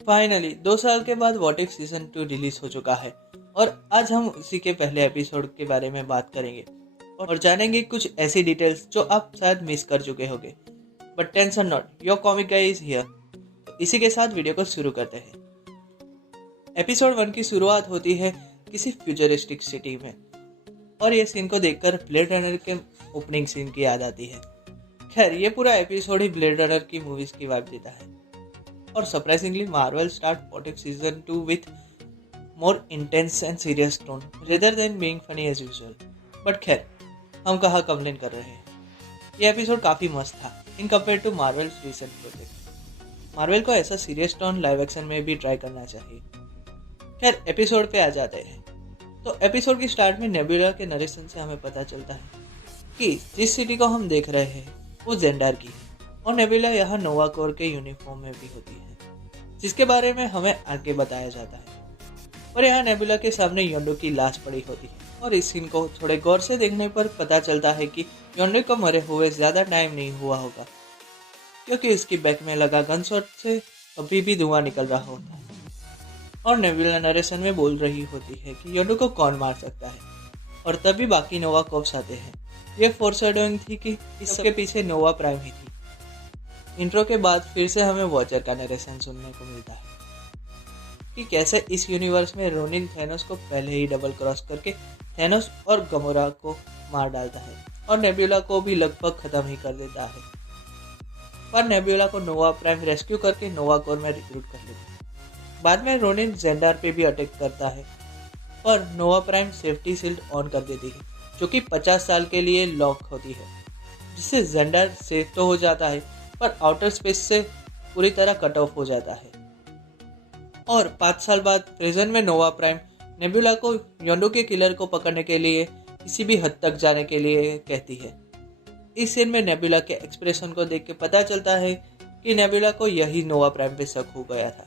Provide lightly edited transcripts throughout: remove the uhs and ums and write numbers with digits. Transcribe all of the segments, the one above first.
Finally 2 साल के बाद व्हाट इफ सीजन 2 रिलीज हो चुका है और आज हम इसी के पहले एपिसोड के बारे में बात करेंगे और जानेंगे कुछ ऐसी डिटेल्स जो आप शायद मिस कर चुके होंगे। But tension not, your comic guy is here. तो इसी के साथ वीडियो को शुरू करते हैं। एपिसोड 1 की शुरुआत होती है किसी फ्यूचरिस्टिक सिटी में और ये सीन को देखकर ब्लेड रनर के ओपनिंग सीन की याद आती है। खैर, ये पूरा एपिसोड ही ब्लेड रनर की मूवीज की वाइब देता है और surprisingly Marvel start What If season 2 with more intense and serious tone rather than being funny as usual. But खैर, हम कहाँ कंप्लेन कर रहे हैं। ये एपिसोड काफी मस्त था in compare to Marvel recent project. Marvel को ऐसा सीरियस टोन लाइव एक्शन में भी ट्राई करना चाहिए। खैर, एपिसोड पे आ जाते हैं। तो एपिसोड की स्टार्ट में नेबुला के नरेशन से हमें पता चलता है कि जिस सिटी को हम देख रहे हैं वो जेंडार की है और नेबुला यहाँ नोवा कोर के यूनिफॉर्म में भी होती है, जिसके बारे में हमें आगे बताया जाता है। और यहाँ नेबुला के सामने योंडो की लाश पड़ी होती है और इस सीन को थोड़े गौर से देखने पर पता चलता है कि योंडो को मरे हुए ज्यादा टाइम नहीं हुआ होगा, क्योंकि इसकी बैक में लगा गन शॉट से अभी भी धुआं निकल रहा होता है। और नेबुला नरेशन में बोल रही होती है कि योंडो को कौन मार सकता है और तभी बाकी नोवा कॉप्स आते हैं। ये फोरशैडोइंग थी कि इसके पीछे नोवा प्राइम ही थी। इंट्रो के बाद फिर से हमें वॉचर का नरेशन सुनने को मिलता है कि कैसे इस यूनिवर्स में रोनिन थैनोस को पहले ही डबल क्रॉस करके थैनोस और गमोरा को मार डालता है और नेबुला को भी लगभग खत्म ही कर देता है। पर नेबुला को नोवा प्राइम रेस्क्यू करके नोवा कोर में रिक्रूट कर लेता है। बाद में रोनिन जेंडार पे भी अटैक करता है और नोवा प्राइम सेफ्टी शील्ड ऑन कर देती है, जो कि 50 साल के लिए लॉक होती है, जिससे जेंडार सेफ तो हो जाता है पर आउटर स्पेस से पूरी तरह कट ऑफ हो जाता है। और 5 साल बाद प्रेजेंट में नोवा प्राइम नेबुला को योंडो के किलर को पकड़ने के लिए किसी भी हद तक जाने के लिए कहती है। इस सीन में नेबुला के एक्सप्रेशन को देख के पता चलता है कि नेबुला को यही नोवा प्राइम पे शक हो गया था,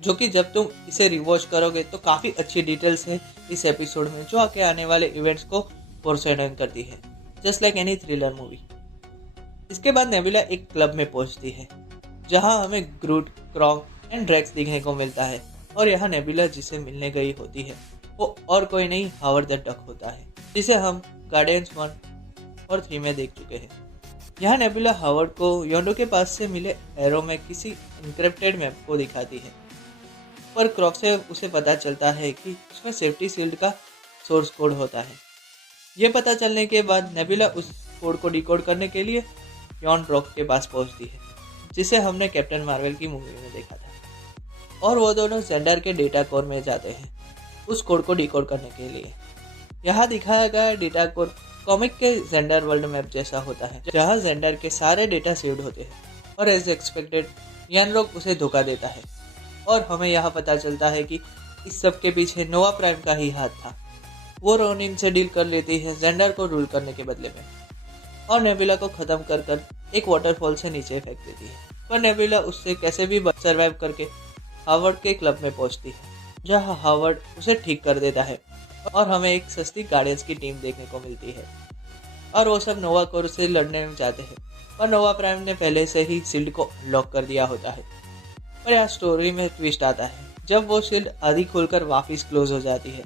जो कि जब तुम इसे रिवॉच करोगे तो काफ़ी अच्छी डिटेल्स है इस एपिसोड में, जो आगे आने वाले इवेंट्स को फोरशैडोइंग करती है, just like any thriller movie. इसके बाद नेबुला एक क्लब में पहुंचती है जहां हमें ग्रूट, क्रोंग एंड ड्रैक्स दिखने को मिलता है और यहाँ नेबुला जिसे मिलने गई होती है वो और कोई नहीं हावर्ड द डक होता है, जिसे हम गार्डियंस 1 और 3 में देख चुके हैं। यहाँ नेबुला हावर्ड को योंडो के पास से मिले एरो में किसी इनक्रिप्टेड मैप को दिखाती है, पर क्रॉक से उसे पता चलता है कि उसमें सेफ्टी शील्ड का सोर्स कोड होता है। ये पता चलने के बाद नेबुला उस कोड को डिकोड करने के लिए यॉन रॉक के पास पहुंचती है, जिसे हमने कैप्टन मार्वल की मूवी में देखा था, और वो दोनों जेंडर के डेटा कोर में जाते हैं उस कोड को डिकोड करने के लिए। यहाँ दिखाया गया डेटा कोड कॉमिक के जेंडर वर्ल्ड मैप जैसा होता है, जहाँ जेंडर के सारे डेटा सेव्ड होते हैं और एज एक्सपेक्टेड यॉन रॉक उसे धोखा देता है और हमें यहाँ पता चलता है कि इस सब के पीछे नोवा प्राइम का ही हाथ था। वो रोनिन से डील कर लेती है जेंडर को रूल करने के बदले में और नेबुला को खत्म कर कर एक वाटरफॉल से नीचे फेंक देती है। पर नेबुला उससे कैसे भी सर्वाइव करके हावर्ड के क्लब में पहुंचती है, जहां हावर्ड उसे ठीक कर देता है और हमें एक सस्ती गार्डियंस की टीम देखने को मिलती है और वो सब नोवा कोर से लड़ने में जाते हैं। पर नोवा प्राइम ने पहले से ही शील्ड को लॉक कर दिया होता है। पर यहाँ स्टोरी में ट्विस्ट आता है जब वो शील्ड आधी खोलकर वापस क्लोज हो जाती है,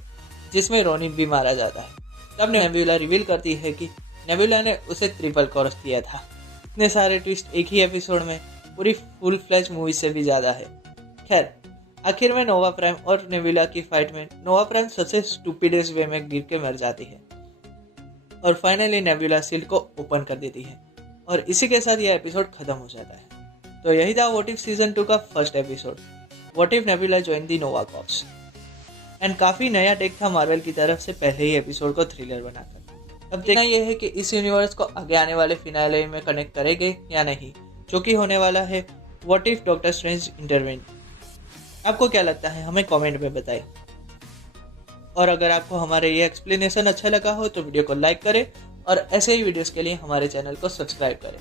जिसमें रोनिन भी मारा जाता है। तब नेबुला रिवील करती है कि नेबुला ने उसे ट्रिपल क्रॉस किया था। इतने सारे ट्विस्ट एक ही एपिसोड में पूरी फुल फ्लैश मूवी से भी ज़्यादा है। खैर, आखिर में नोवा प्राइम और नेबुला की फाइट में नोवा प्राइम सबसे स्टूपिडेस्ट वे में गिर के मर जाती है और फाइनली नेबुला शील्ड को ओपन कर देती है और इसी के साथ यह एपिसोड खत्म हो जाता है। तो यही था व्हाट इफ सीजन 2 का first episode, what if nebula join the Nova corps. And काफ़ी नया टेक था मार्वल की तरफ से पहले ही एपिसोड को थ्रिलर बनाकर। अब देखना यह है कि इस यूनिवर्स को आगे आने वाले फिनाले में कनेक्ट करेंगे या नहीं, जो कि होने वाला है what if doctor strange intervene. आपको क्या लगता है हमें कमेंट में बताएं। और अगर आपको हमारे ये एक्सप्लेनेशन अच्छा लगा हो तो वीडियो को लाइक करें और ऐसे ही वीडियोस के लिए हमारे चैनल को सब्सक्राइब करें।